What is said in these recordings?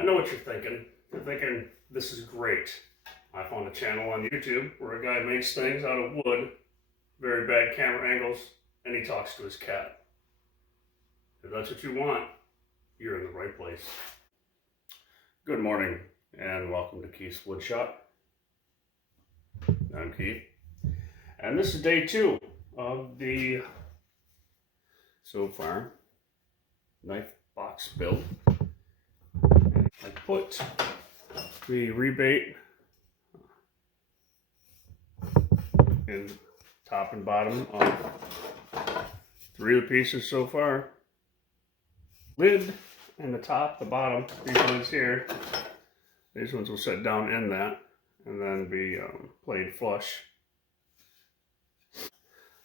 I know what you're thinking. You're thinking, this is great. I found a channel on YouTube where a guy makes things out of wood, very bad camera angles, and he talks to his cat. If that's what you want, you're in the right place. Good morning, and welcome to Keith's Woodshop. I'm Keith, and this is day 2 of the, so far, knife box build. I put the rebate in top and bottom of 3 of the pieces so far. Lid and the top, the bottom, these ones here, these ones will sit down in that and then be played flush.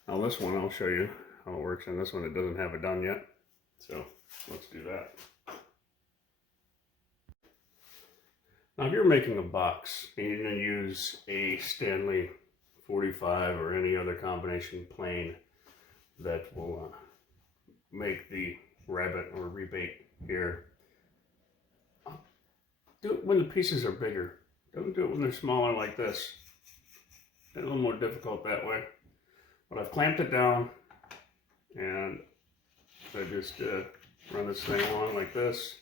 Now this one, I'll show you how it works, and this one it doesn't have it done yet, so let's do that. Now if you're making a box and you're going to use a Stanley 45 or any other combination plane that will make the rabbet or rebate here, do it when the pieces are bigger. Don't do it when they're smaller like this. It's a little more difficult that way. But I've clamped it down, and I just run this thing along like this.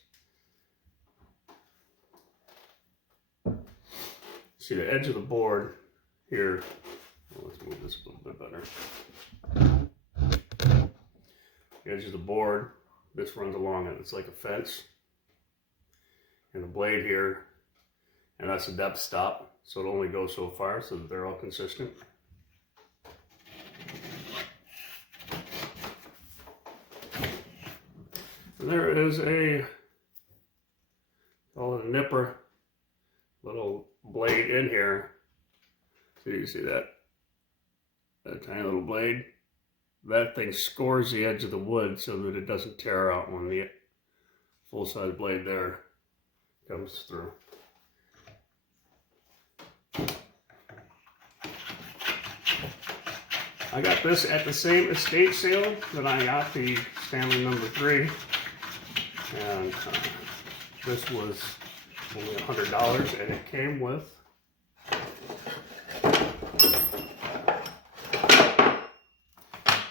See the edge of the board here. Well, let's move this a little bit better. The edge of the board, this runs along it. It's like a fence. And the blade here, and that's a depth stop, so it only goes so far so that they're all consistent. And there is call it a nipper, little blade in here. So you see that tiny little blade? That thing scores the edge of the wood so that it doesn't tear out when the full-size blade there comes through. I got this at the same estate sale that I got the Stanley number 3, and this was only $100, and it came with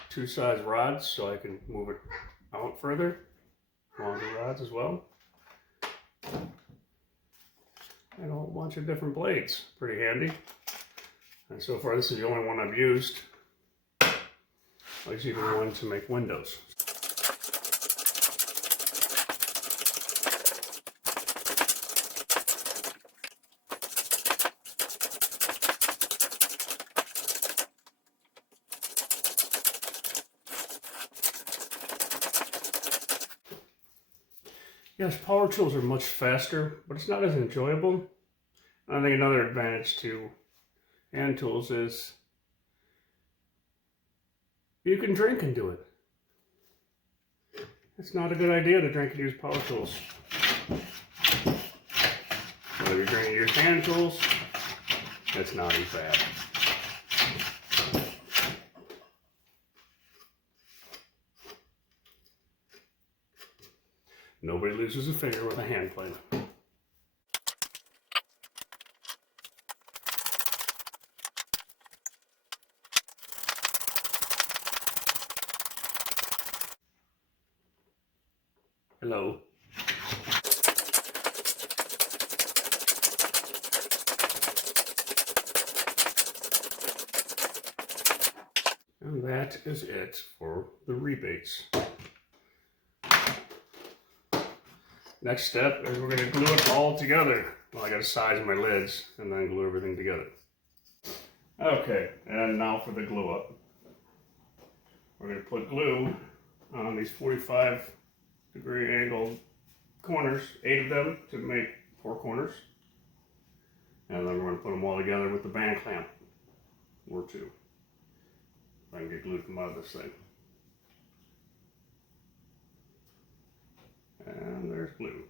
two size rods so I can move it out further, longer rods as well, and a whole bunch of different blades. Pretty handy. And so far this is the only one I've used. There's even one to make windows. Yes, power tools are much faster, but it's not as enjoyable. I think another advantage to hand tools is you can drink and do it. It's not a good idea to drink and use power tools. Whether you're drinking and use hand tools, it's not as bad. Nobody loses a finger with a hand plane. Hello. And that is it for the rebates. Next step is we're going to glue it all together. Well, I got to size my lids and then glue everything together. Okay, and now for the glue up. We're going to put glue on these 45-degree angled corners, 8 of them to make 4 corners. And then we're going to put them all together with the band clamp, or 2. If I can get glue to come out of this thing. And there's glue.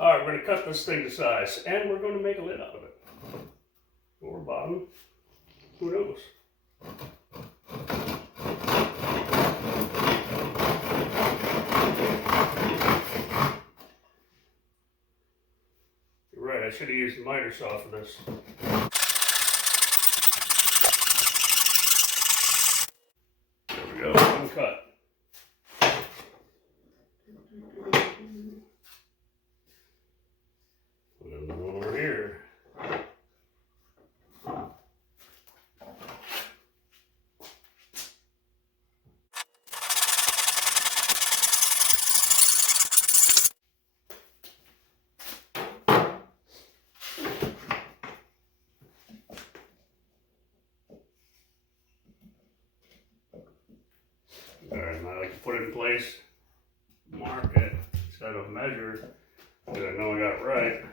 All right, we're going to cut this thing to size, and we're going to make a lid out of it. Or bottom, who knows? You're right, I should have used the miter saw for this. There we go, one cut. Put another one over here. Alright, I like to put it in place, mark it instead of measure, because I know I got it right.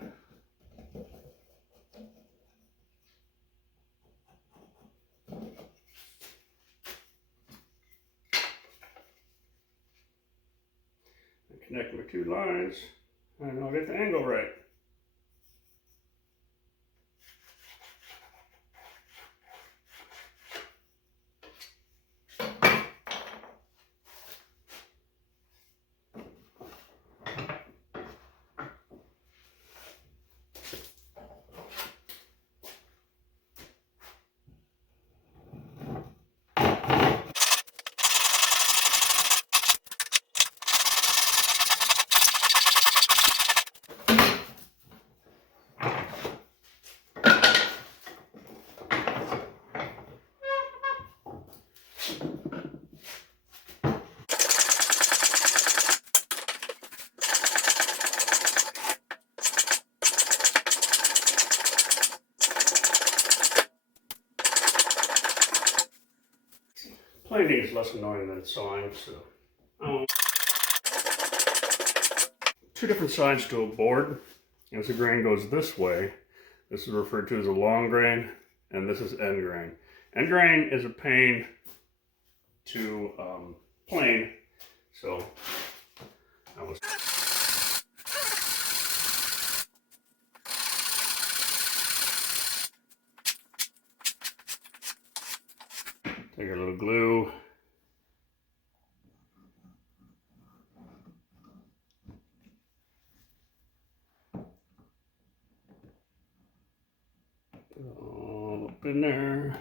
I connect my two lines, and I'll get the angle right. Planing is less annoying than sawing, so. Two different sides to a board. As the grain goes this way, this is referred to as a long grain, and this is end grain. End grain is a pain to plane, so I was. Take a little glue. Put it all up in there.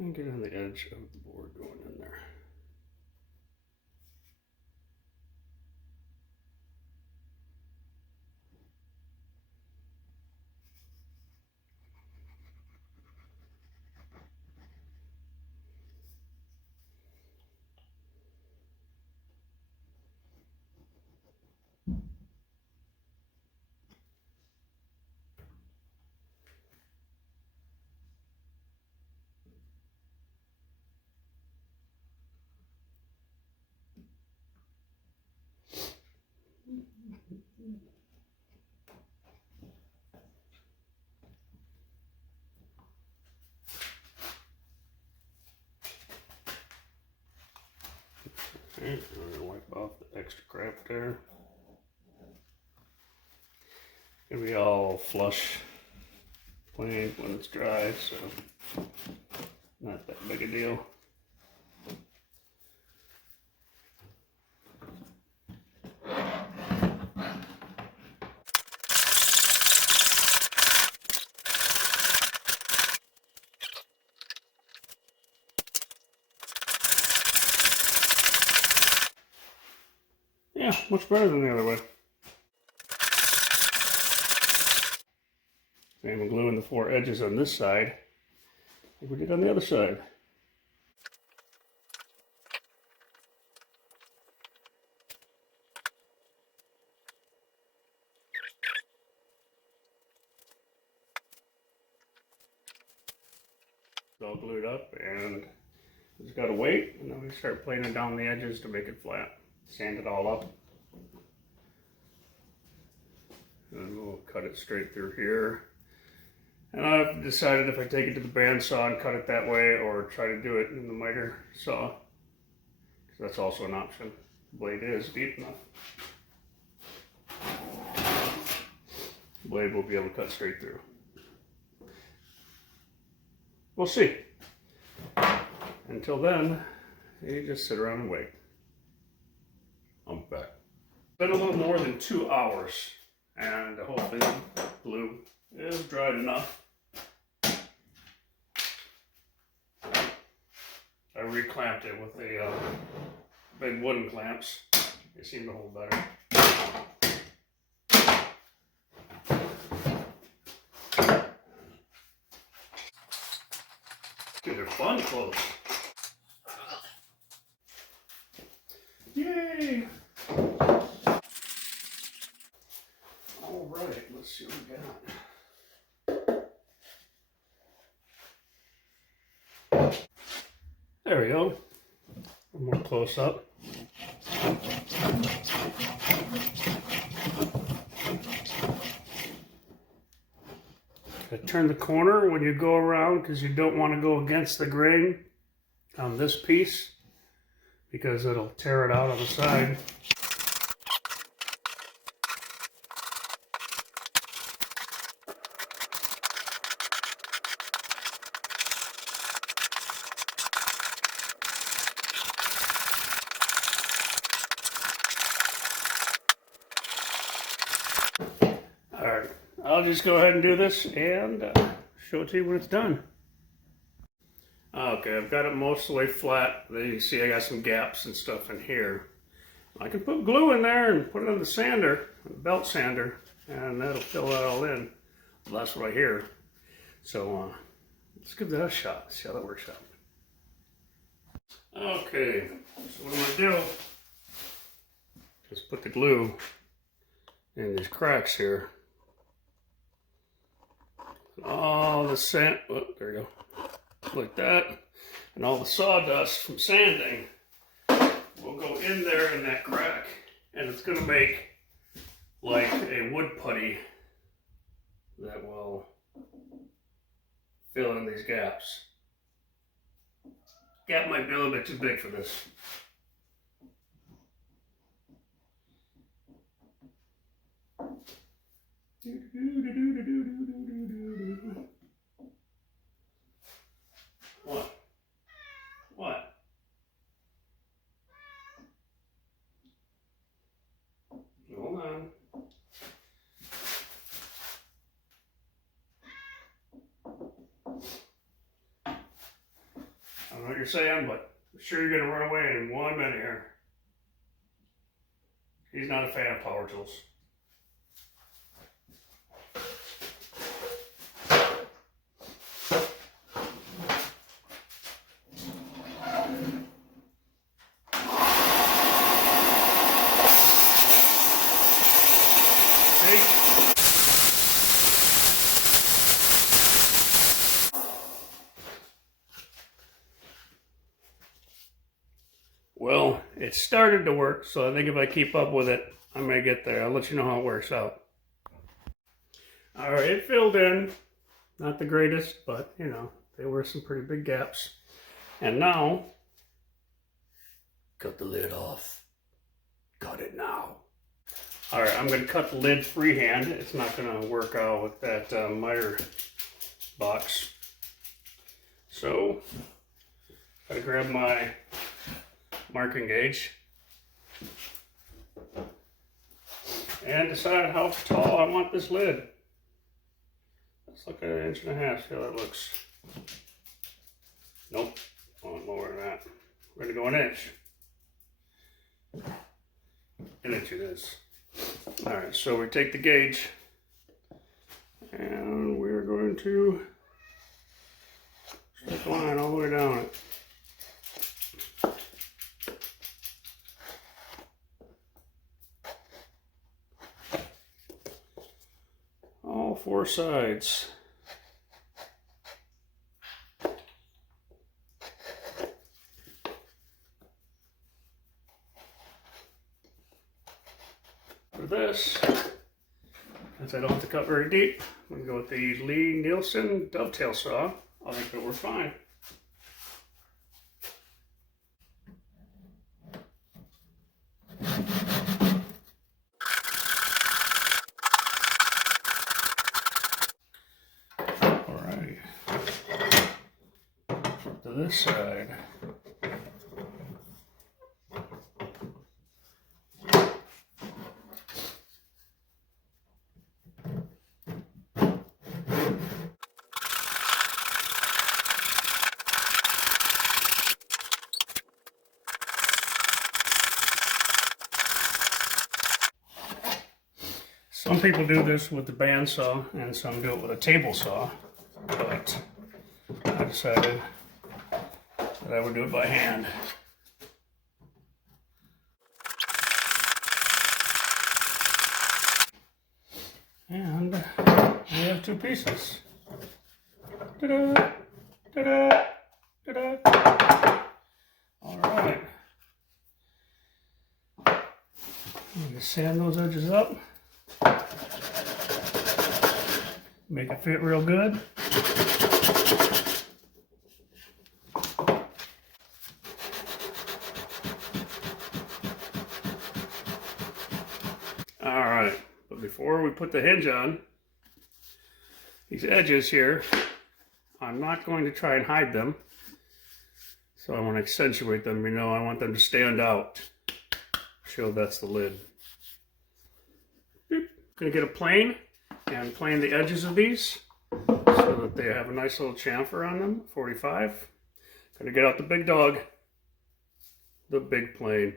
And get on the edge of the board going in there. Okay, I'm going to wipe off the extra crap there. It'll be all flush planed when it's dry, so not that big a deal. Yeah, much better than the other way. the 4 edges on this side like we did on the other side. It's all glued up, and just gotta wait, and then we start planing down the edges to make it flat. Sand it all up. And we'll cut it straight through here. And I've decided if I take it to the bandsaw and cut it that way, or try to do it in the miter saw, because that's also an option. The blade is deep enough. The blade will be able to cut straight through. We'll see. Until then, you just sit around and wait. I'm back. It's been a little more than 2 hours, and the whole thing, glue, is dried enough. I reclamped it with the big wooden clamps. They seem to hold better. Dude, they're fun clothes. Yay! All right, let's see what we got. There we go. One more close up. Turn the corner when you go around, because you don't want to go against the grain on this piece, because it'll tear it out on the side. Alright, I'll just go ahead and do this and show it to you when it's done. Okay, I've got it most of the way flat. Then you can see I got some gaps and stuff in here. I can put glue in there and put it on the sander, the belt sander, and that'll fill that all in. Well, that's what I hear. So let's give that a shot, see how that works out. Okay, so what I'm going to do is put the glue in these cracks here. All the sand, oh, there you go, like that, and all the sawdust from sanding will go in there in that crack, and it's going to make like a wood putty that will fill in these gaps. Gap might be a little bit too big for this. What? What? Hold on. I don't know what you're saying, but I'm sure you're going to run away in 1 minute here. He's not a fan of power tools. Well, it started to work, so I think if I keep up with it, I may get there. I'll let you know how it works out. All right, it filled in. Not the greatest, but, you know, there were some pretty big gaps. And now, cut the lid off. Cut it now. All right, I'm going to cut the lid freehand. It's not going to work out with that miter box. So, I grab my marking gauge and decide how tall I want this lid. Let's look at 1.5 inches, see how that looks. Nope, I want lower than that. We're going to go 1 inch. 1 inch it is. Alright, so we take the gauge and we're going to straight line all the way down it. All four sides. For this, since I don't have to cut very deep, I'm going to go with the Lie-Nielsen dovetail saw. I think that we're fine. Alrighty. To this side. Some people do this with the bandsaw and some do it with a table saw, but I decided that I would do it by hand. And we have two pieces. Ta-da! Ta-da! Ta-da! All right. Just sand those edges up. Make it fit real good. Alright, but before we put the hinge on, these edges here, I'm not going to try and hide them. So I want to accentuate them, you know, I want them to stand out. Show that's the lid. Gonna get a plane and plane the edges of these so that they have a nice little chamfer on them. 45. Gonna get out the big dog, the big plane.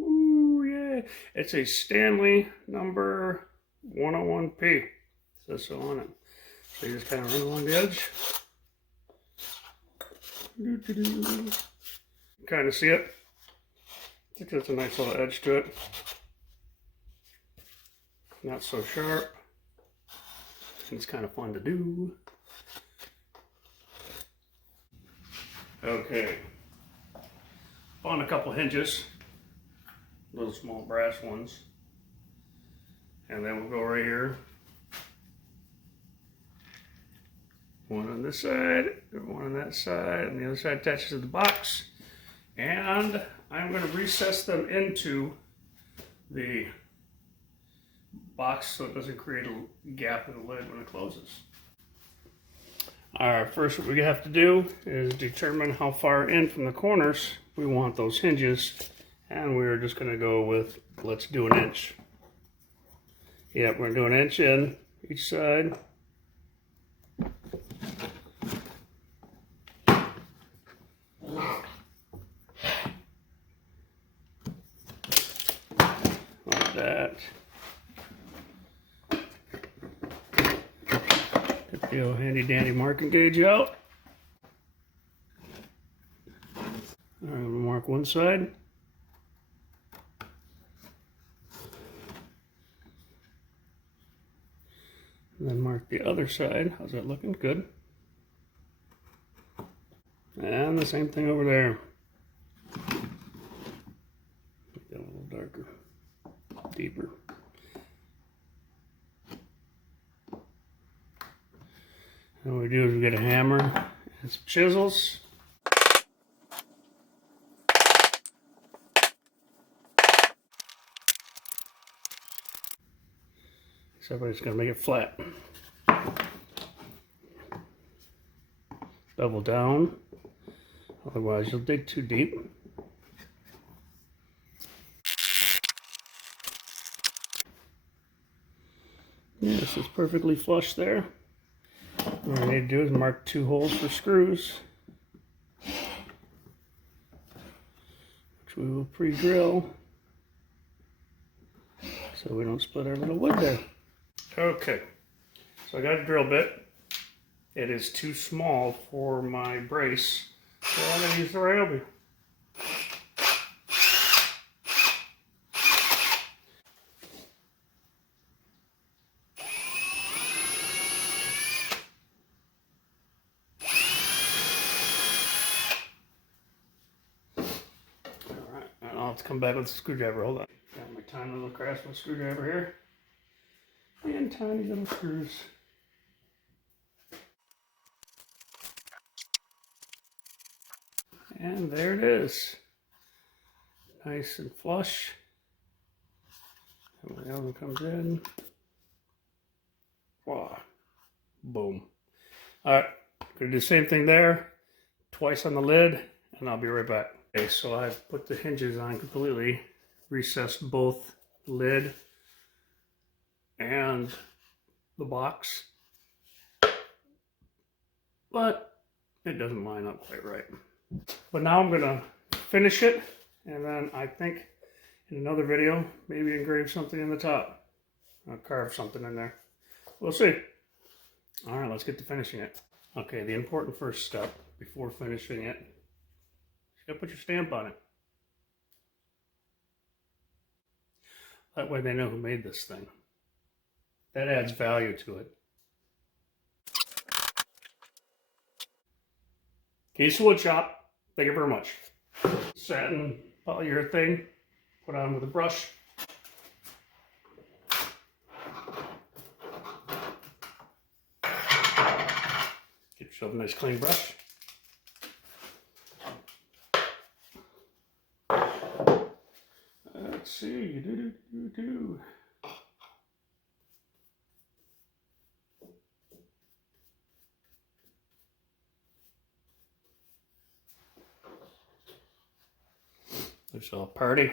Ooh, yeah. It's a Stanley number 101P. It says so on it. So you just kind of run along the edge. Kind of see it. I think that's a nice little edge to it. Not so sharp. It's kind of fun to do. Okay. On a couple hinges, little small brass ones. And then we'll go right here. One on this side, one on that side, and the other side attaches to the box. And I'm going to recess them into the box so it doesn't create a gap in the lid when it closes. Alright, first what we have to do is determine how far in from the corners we want those hinges, and we're just going to go with, let's do an inch. Yep, we're going to do an inch in each side. Like that. Get the old handy dandy marking gauge out. Alright, I'm going to mark one side. And then mark the other side. How's that looking? Good. And the same thing over there. Make that a little darker, deeper. And what we do is we get a hammer and some chisels. Except we're just going to make it flat. Bevel down, otherwise you'll dig too deep. Yeah, this is perfectly flush there. What we need to do is mark 2 holes for screws, which we will pre-drill so we don't split our little wood there. Okay, so I got a drill bit it is too small for my brace, so I'm going to use the Ryobi. Alright, and I'll have to come back with a screwdriver. Hold on. Got my tiny little Craftsman screwdriver here. And tiny little screws. And there it is. Nice and flush. And when the oven comes in, wow, boom. Alright, gonna do the same thing there, twice on the lid, and I'll be right back. Okay, so I've put the hinges on completely, recessed both the lid and the box, but it doesn't line up quite right. But now I'm gonna finish it, and then I think in another video, maybe engrave something in the top. I'll carve something in there. We'll see. All right, let's get to finishing it. Okay, the important first step before finishing it, you gotta put your stamp on it. That way they know who made this thing. That adds value to it. Case woodshop. Thank you very much. Satin polyurethane, put on with a brush. Get yourself a nice clean brush. Let's see. There's a party.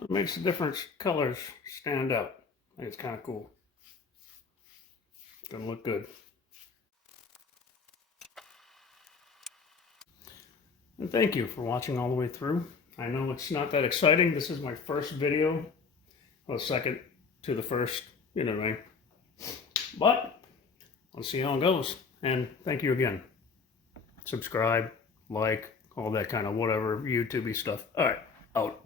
It makes the different colors stand out. I think it's kind of cool. It's gonna look good. And thank you for watching all the way through. I know it's not that exciting. This is my first video. Well, second to the first, you know what I mean. But let's see how it goes. And thank you again. Subscribe, like, all that kind of whatever YouTube-y stuff. All right, out.